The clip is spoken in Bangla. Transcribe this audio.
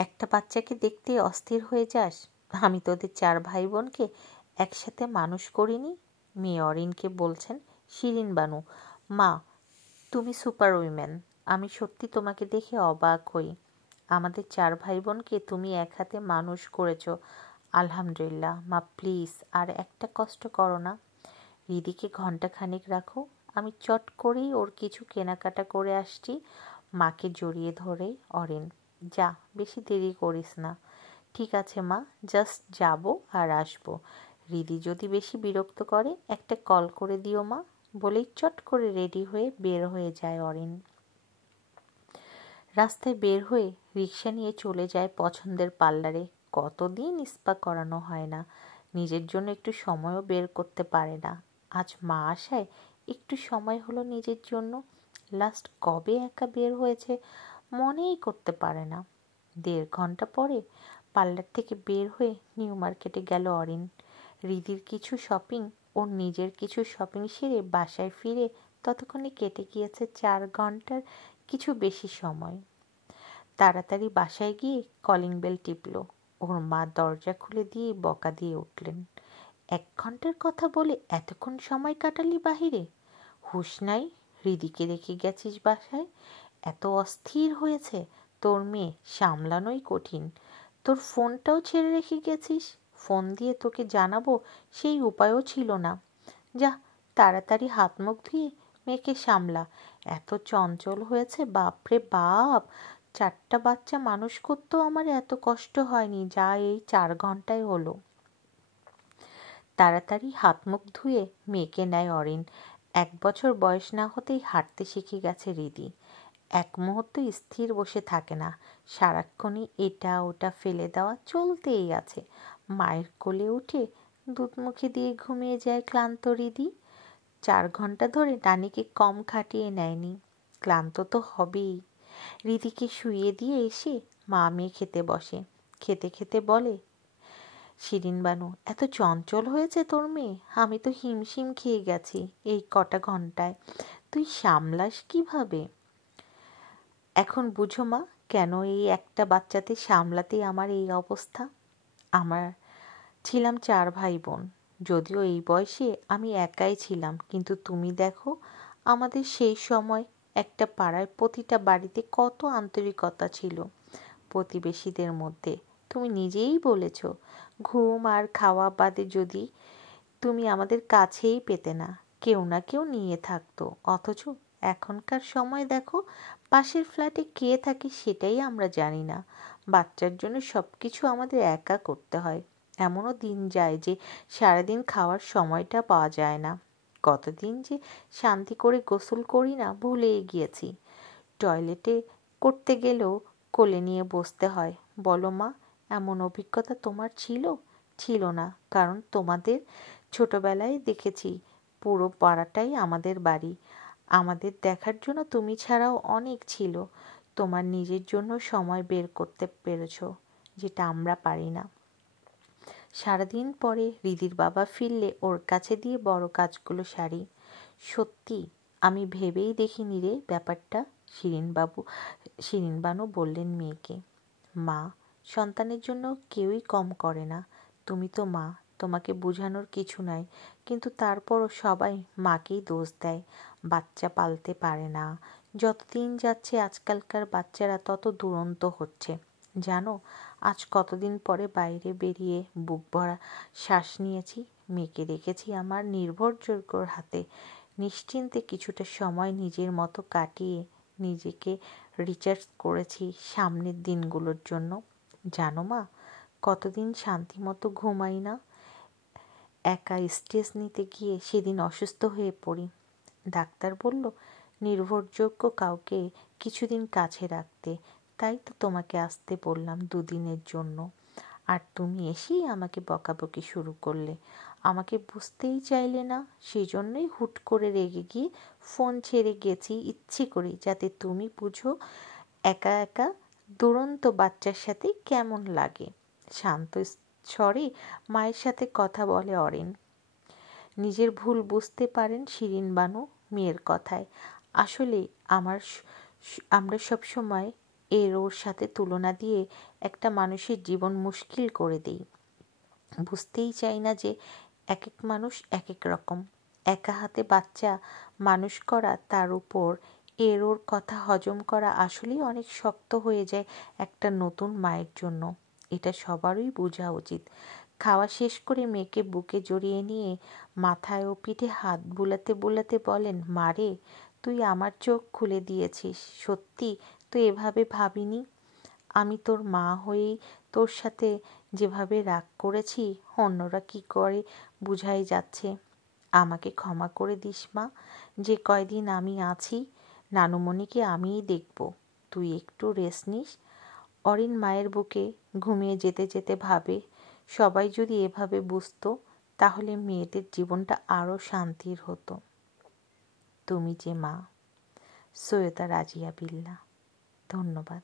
একটা বাচ্চাকে দেখতে অস্থির হয়ে যাস? আমি তোদের 4 ভাই বোনকে একসাথে মানুষ করিনি? মেয়ে অরিনকে বলছেন শিরিন বানু। মা, তুমি সুপার উইমেন। আমি সত্যি তোমাকে দেখে অবাক হই। আমাদের 4 ভাই বোনকে তুমি এক হাতে মানুষ করেছ। আলহামদুলিল্লাহ। মা প্লিজ আর একটা কষ্ট করো না। রিদিকে ঘণ্টাখানেক রাখো, আমি চট করেই ওর কিছু কেনাকাটা করে আসছি। মাকে জড়িয়ে ধরে অরিন। যা, বেশি দেরি করিস না। ঠিক আছে মা, জাস্ট যাব আর আসবো। রিদি যদি বেশি বিরক্ত করে একটা কল করে দিও মা, বলেই চট করে রেডি হয়ে বের হয়ে যায় অরিন। রাস্তায় বের হয়ে রিক্সা নিয়ে চলে যায় পছন্দের পার্লারে। কতদিন স্পা করানো হয় না, নিজের জন্য একটু সময়ও বের করতে পারে না। আজ মা আসায় একটু সময় হলো নিজের জন্য। লাস্ট কবে একা বের হয়েছে মনেই করতে পারে না। 1.5 ঘন্টা পরে পার্লার থেকে বের হয়ে নিউ মার্কেটে গেল অরিন। রিদির কিছু শপিং, ওর নিজের কিছু শপিং সেরে বাসায় ফিরে ততক্ষণে কেটে গিয়েছে 4 ঘন্টার কিছু বেশি সময়। তাড়াতাড়ি বাসায় গিয়ে কলিং বেল টিপল। ওর মা দরজা খুলে দিয়ে বকা দিয়ে উঠলেন, 1 ঘন্টার কথা বলে এতক্ষণ সময় কাটালি বাহিরে? হুঁশ নাই? হৃদিকে রেখে গেছিস বাসায়? এত অস্থির হয়েছে তোর মেয়ে, সামলানোই কঠিন। তোর ফোনটাও ছেড়ে রেখে গেছিস, ফোন দিয়ে তোকে জানাবো সেই উপায়ও ছিল না। যা, তাড়াতাড়ি হাত মুখ ধুয়ে মেয়েকে সামলা। এত চঞ্চল হয়েছে, বাপরে বাপ! 4টা বাচ্চা মানুষ করতেও আমার এত কষ্ট হয়নি যা এই 4 ঘন্টায় হলো। তাড়াতাড়ি হাত মুখ ধুয়ে মেয়েকে নেয় অরিন। 1 বছর বয়স না হতেই হাঁটতে শিখে গেছে রিদি। এক মুহূর্ত স্থির বসে থাকে না, সারাক্ষণই এটা ওটা ফেলে দেওয়া চলতেই আছে। মায়ের কোলে উঠে দুধ মুখে দিয়ে ঘুমিয়ে যায় ক্লান্ত রিদি। 4 ঘন্টা ধরে নানিকে কম খাটিয়ে নেয়নি, ক্লান্ত তো হবেই। রিদিকে শুইয়ে দিয়ে এসে মা মেয়ে খেতে বসে। খেতে খেতে বলে, শিরিন বানু, এত চঞ্চল হয়েছে তোর মেয়ে, আমি তো হিমশিম খেয়ে গেছি এই কটা ঘন্টায়। তুই সামলাস কিভাবে? এখন বুঝো মা, কেন এই একটা বাচ্চাতে সামলাতেই আমার এই অবস্থা। আমার ছিলাম 4 ভাই বোন, যদিও এই বয়সে আমি একাই ছিলাম, কিন্তু তুমি দেখো আমাদের সেই সময় একটা পাড়ায় প্রতিটা বাড়িতে কত আন্তরিকতা ছিল প্রতিবেশীদের মধ্যে। তুমি নিজেই বলেছ, ঘুম আর খাওয়া বাদে যদি তুমি আমাদের কাছেই পেতে না, কেউ না কেউ নিয়ে থাকতো। অথচ এখনকার সময় দেখো, পাশের ফ্ল্যাটে কে থাকে সেটাই আমরা জানি না। বাচ্চার জন্য সব কিছু আমাদের একা করতে হয়। এমনও দিন যায় যে সারাদিন খাওয়ার সময়টা পাওয়া যায় না। কতদিন যে শান্তি করে গোসল করি না ভুলেই গিয়েছি। টয়লেটে করতে গেলেও কোলে নিয়ে বসতে হয়। বলো মা, এমন অভিজ্ঞতা তোমার ছিল? ছিল না, কারণ তোমাদের ছোটবেলায় দেখেছি পুরো পাড়াটাই আমাদের বাড়ি। আমাদের দেখার জন্য তুমি ছাড়াও অনেক ছিল। তোমার নিজের জন্য সময় বের করতে পেরেছ, যেটা আমরা পারি না। সারাদিন পরে রিদির বাবা ফিরলে ওর কাছে দিয়ে বড় কাজগুলো সারি। সত্যি আমি ভেবেই দেখিনি রে ব্যাপারটা, শিরিন বানু বললেন মেয়েকে। মা, সন্তানের জন্য কেউই কম করে না। তুমি তো মা, তোমাকে বোঝানোর কিছু নাই, কিন্তু তারপরও সবাই মাকেই দোষ দেয়, বাচ্চা পালতে পারে না। যতদিন যাচ্ছে আজকালকার বাচ্চারা তত দুরন্ত হচ্ছে। জানো, আজ কতদিন পরে বাইরে বেরিয়ে বুক ভরা শ্বাস নিয়েছি। মেয়েকে রেখেছি আমার নির্ভরযোগ্যর হাতে, নিশ্চিন্তে কিছুটা সময় নিজের মতো কাটিয়ে নিজেকে রিচার্জ করেছি সামনের দিনগুলোর জন্য। জানো মা, কতদিন শান্তি মতো ঘুমাই না। একা স্ট্রেস নিতে গিয়ে সেদিন অসুস্থ হয়ে পড়ি। ডাক্তার বলল নির্ভরযোগ্য কাউকে কিছুদিন কাছে রাখতে, তাই তো তোমাকে আসতে বললাম 2 দিনের জন্য। আর তুমি এসেই আমাকে বকাবকি শুরু করলে, আমাকে বুঝতেই চাইলে না। সেই জন্যই হুট করে রেগে গিয়ে ফোন ছেড়ে গেছি ইচ্ছে করে, যাতে তুমি বুঝো একা একা দুরন্ত বাচ্চার সাথে কেমন লাগে। শান্ত স্বরে মায়ের সাথে কথা বলে অরিন। নিজের ভুল বুঝতে পারেন শিরিন বানু মেয়ের কথায়। আসলে আমরা সব সময় এর ওর সাথে তুলনা দিয়ে একটা মানুষের জীবন মুশকিল করে দিই। বুঝতেই চাই না যে এক এক মানুষ এক এক রকম। একা হাতে বাচ্চা মানুষ করা, তার উপর এর ওর কথা হজম করা আসলেই অনেক শক্ত হয়ে যায় একটা নতুন মায়ের জন্য। এটা সবারই বোঝা উচিত। খাওয়া শেষ করে মেয়েকে বুকে জড়িয়ে নিয়ে মাথায় ও পিঠে হাত বুলাতে বুলাতে বলেন, মারে, তুই আমার চোখ খুলে দিয়েছিস। সত্যি তো এভাবে ভাবিনি। আমি তোর মা হয়েই তোর সাথে যেভাবে রাগ করেছি, অন্যরা কি করে বুঝাই যাচ্ছে। আমাকে ক্ষমা করে দিস মা। যে কয়দিন আমি আছি নানুমণিকে আমিই দেখব। তুই একটু রেস্ট নিস। অরিন মায়ের বুকে ঘুমিয়ে যেতে যেতে ভাবে, সবাই যদি এভাবে বুঝতো তাহলে মেয়েদের জীবনটা আরও শান্তির হতো। তুমি যে মা। সৈয়দা রাজিয়া বিল্লাহ। ধন্যবাদ।